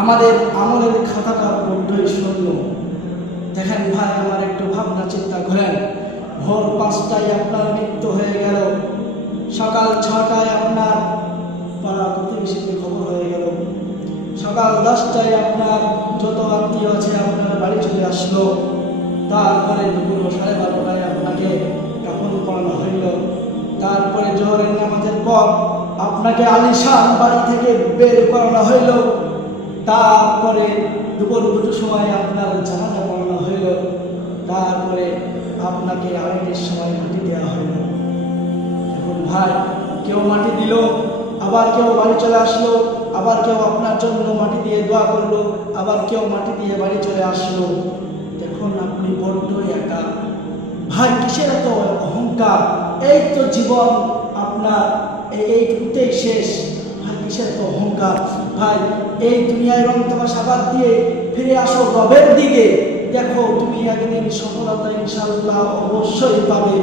আমাদের আমলের খাতাটা বড্ডই শূন্য। দেখেন ভাই, আমার একটু ভাবনা চিন্তা করেন। ভোর 5টায় আপনার মৃত্যু হয়ে গেল, সকাল 6টায় আপনার পাড়া প্রতিবেশীতে খবর হয়ে গেল, সকাল 10টায় আপনার যত আত্মীয় আছে আপনার বাড়ি চলে আসলো, তারপরে দুপুর 12:30টায় আপনাকে কাফন পরানো হইল, তারপরে জোহরের নামাজের পর আপনাকে আলিশান বাড়ি থেকে বের করানো হইল, তারপরে দুপুর 2টোর সময় আপনার জানাজা পড়ানো হইল, তারপরে আপনাকে আড়াইটের সময় মাটি দেওয়া হইল। এখন ভাই, কেউ মাটি দিল, আবার কেউ বাড়ি চলে আসলো, আবার কেউ আপনার জন্য মাটি দিয়ে দোয়া করলো, আবার কেউ মাটি দিয়ে বাড়ি চলে আসলো। দেখুন আপনি বড্ডই একা। ভাই, কিসের এত অহংকার? এই তো জীবন আপনার, এইটুকুতেই শেষ। ভাই, কিসের এত অহংকার? ভাই, এই দুনিয়ায় রং তামাশা বাদ দিয়ে ফিরে আসো রবের দিকে। দেখো, তুমি একদিন সফলতা ইনশাআল্লাহ অবশ্যই পাবে।